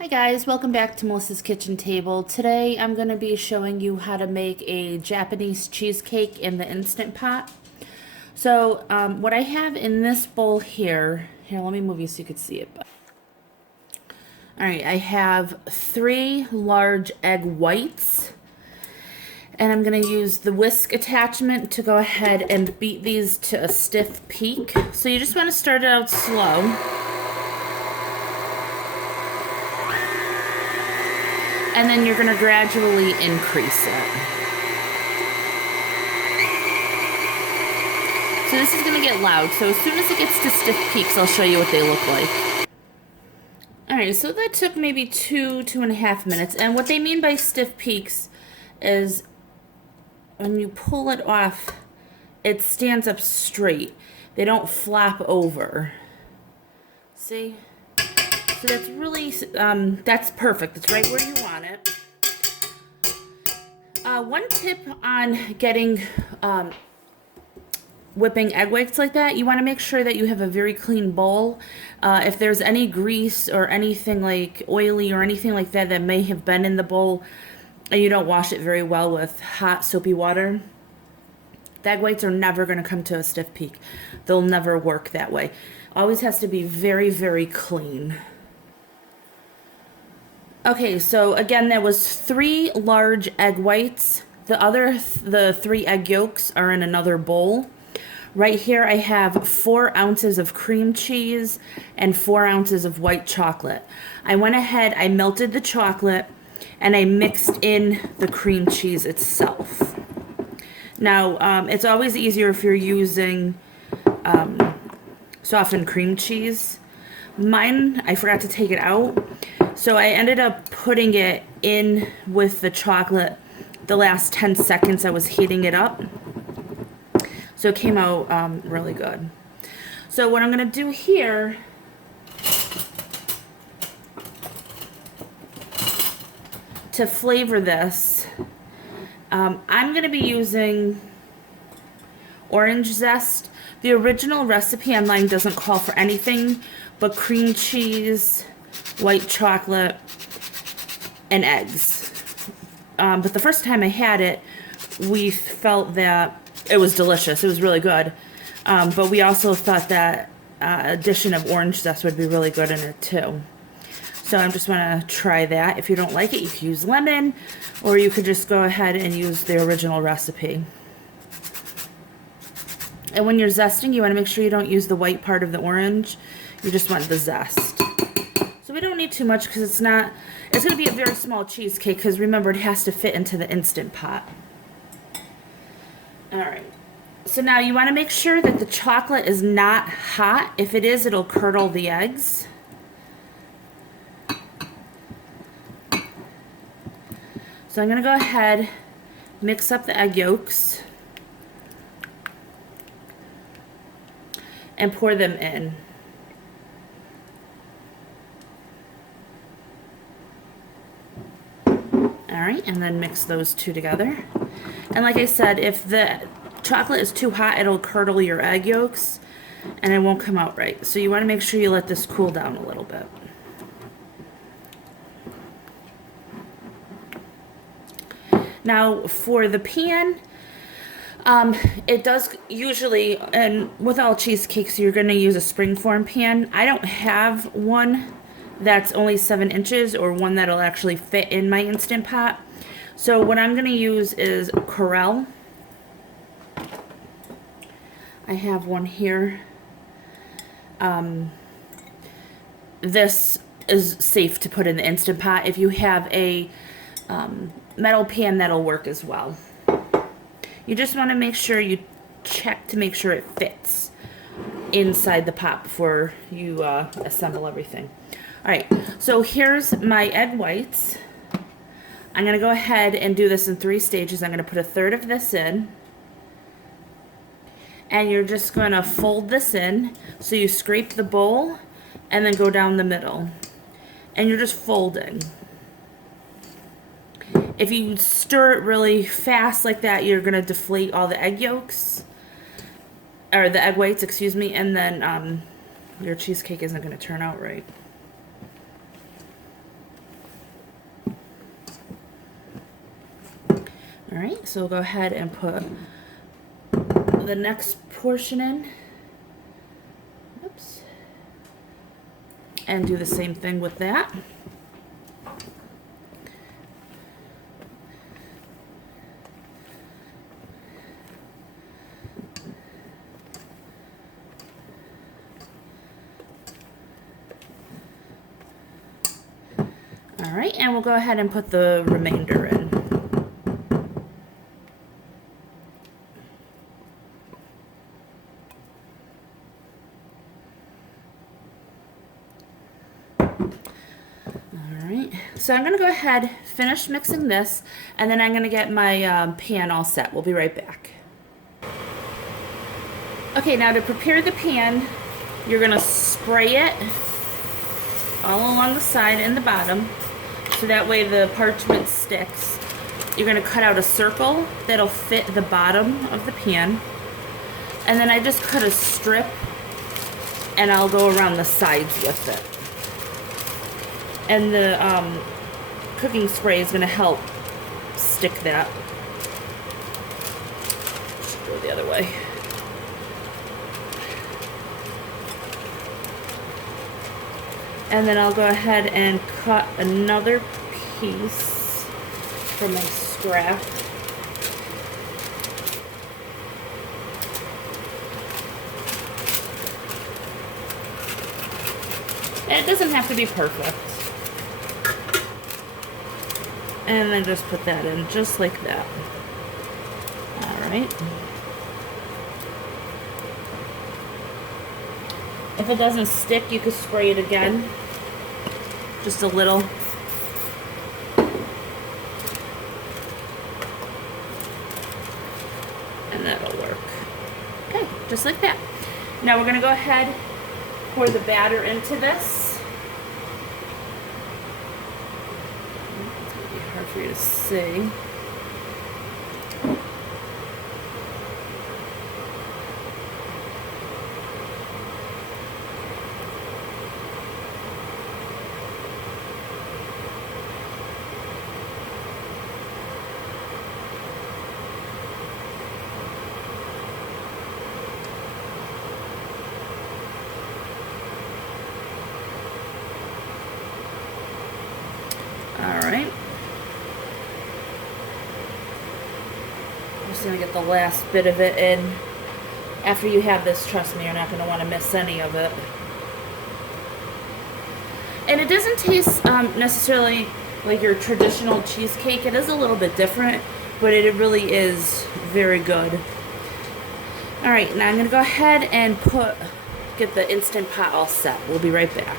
Hi guys, welcome back to Melissa's Kitchen Table. Today I'm going to be showing you how to make a Japanese cheesecake in the Instant Pot. So what I have in this bowl here let me move you so you can see it. Alright, I have 3 large egg whites. And I'm going to use the whisk attachment to go ahead and beat these to a stiff peak. So you just want to start it out slow. And then you're going to gradually increase it. So this is going to get loud. So as soon as it gets to stiff peaks, I'll show you what they look like. Alright, so that took maybe 2.5 minutes. And what they mean by stiff peaks is when you pull it off, it stands up straight. They don't flap over. See? So that's really, that's perfect. That's right where you want it. One tip on getting, whipping egg whites like that, you want to make sure that you have a very clean bowl. If there's any grease or anything like oily or anything like that that may have been in the bowl, and you don't wash it very well with hot soapy water, the egg whites are never going to come to a stiff peak. They'll never work that way. Always has to be very, very clean. Okay, so again, there was 3 large egg whites. The 3 egg yolks are in another bowl. Right here I have 4 ounces of cream cheese and 4 ounces of white chocolate. I went ahead, I melted the chocolate, and I mixed in the cream cheese itself. Now, it's always easier if you're using softened cream cheese. Mine, I forgot to take it out. So I ended up putting it in with the chocolate the last 10 seconds I was heating it up. So it came out really good. So what I'm going to do here to flavor this, I'm going to be using orange zest. The original recipe online doesn't call for anything but cream cheese, white chocolate, and eggs. But the first time I had it, we felt that it was delicious. It was really good. But we also thought that addition of orange zest would be really good in it too. So I'm just going to try that. If you don't like it, you can use lemon, or you could just go ahead and use the original recipe. And when you're zesting, you want to make sure you don't use the white part of the orange. You just want the zest. So we don't need too much because it's going to be a very small cheesecake because remember, it has to fit into the Instant Pot. Alright, so now you want to make sure that the chocolate is not hot. If it is, it'll curdle the eggs. So I'm going to go ahead, mix up the egg yolks, and pour them in. Alright, and then mix those two together. And like I said, if the chocolate is too hot, it'll curdle your egg yolks, and it won't come out right. So you want to make sure you let this cool down a little bit. Now for the pan, it does usually, and with all cheesecakes, you're going to use a springform pan. I don't have one that's only 7 inches or one that'll actually fit in my Instant Pot. So what I'm going to use is Corelle. I have one here. This is safe to put in the Instant Pot. If you have a metal pan, that'll work as well. You just want to make sure you check to make sure it fits inside the pot before you assemble everything. Alright, so here's my egg whites. I'm going to go ahead and do this in 3 stages. I'm going to put 1/3 of this in. And you're just going to fold this in. So you scrape the bowl and then go down the middle. And you're just folding. If you stir it really fast like that, you're going to deflate all the egg yolks. Or the egg whites, excuse me. And then your cheesecake isn't going to turn out right. All right, so we'll go ahead and put the next portion in. Oops. And do the same thing with that. All right, and we'll go ahead and put the remainder in. So I'm going to go ahead, finish mixing this, and then I'm going to get my pan all set. We'll be right back. Okay, now to prepare the pan, you're going to spray it all along the side and the bottom, so that way the parchment sticks. You're going to cut out a circle that'll fit the bottom of the pan, and then I just cut a strip, and I'll go around the sides with it. And the cooking spray is going to help stick that. Just go the other way. And then I'll go ahead and cut another piece from my scrap. And it doesn't have to be perfect. And then just put that in just like that. Alright. If it doesn't stick, you could spray it again. Just a little. And that'll work. Okay, just like that. Now we're going to go ahead, pour the batter into this. Hard for you to see. All right. Just gonna get the last bit of it in. After you have this, trust me, you're not gonna want to miss any of it. And it doesn't taste necessarily like your traditional cheesecake. It is a little bit different, but it really is very good. All right, now I'm gonna go ahead and get the Instant Pot all set. We'll be right back.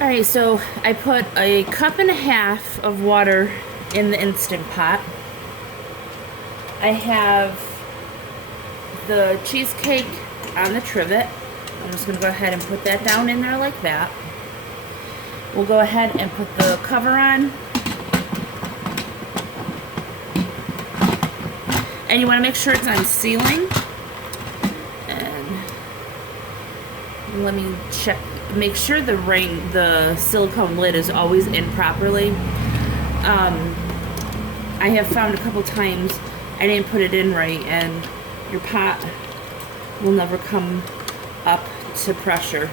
All right, so I put 1.5 cups of water in the Instant Pot. I have the cheesecake on the trivet. I'm just going to go ahead and put that down in there like that. We'll go ahead and put the cover on. And you want to make sure it's on sealing. And let me check. Make sure the silicone lid is always in properly. I have found a couple times I didn't put it in right, and your pot will never come up to pressure.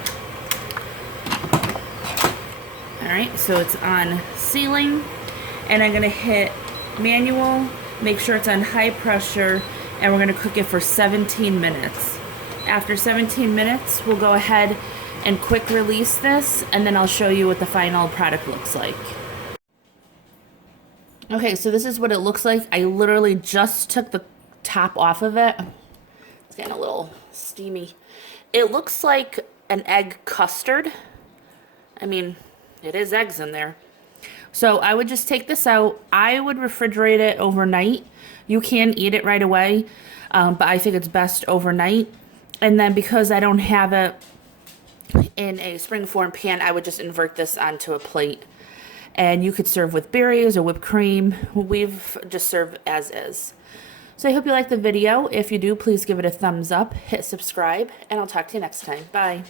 Alright, so it's on sealing, and I'm going to hit manual, make sure it's on high pressure, and we're going to cook it for 17 minutes. After 17 minutes, we'll go ahead and quick release this, and then I'll show you what the final product looks like. Okay, so this is what it looks like. I literally just took the top off of it. It's getting a little steamy. It looks like an egg custard. I mean, it is eggs in there. So I would just take this out. I would refrigerate it overnight. You can eat it right away, but I think it's best overnight. And then because I don't have it in a springform pan, I would just invert this onto a plate. And you could serve with berries or whipped cream. We've just served as is. So I hope you liked the video. If you do, please give it a thumbs up, hit subscribe, and I'll talk to you next time. Bye.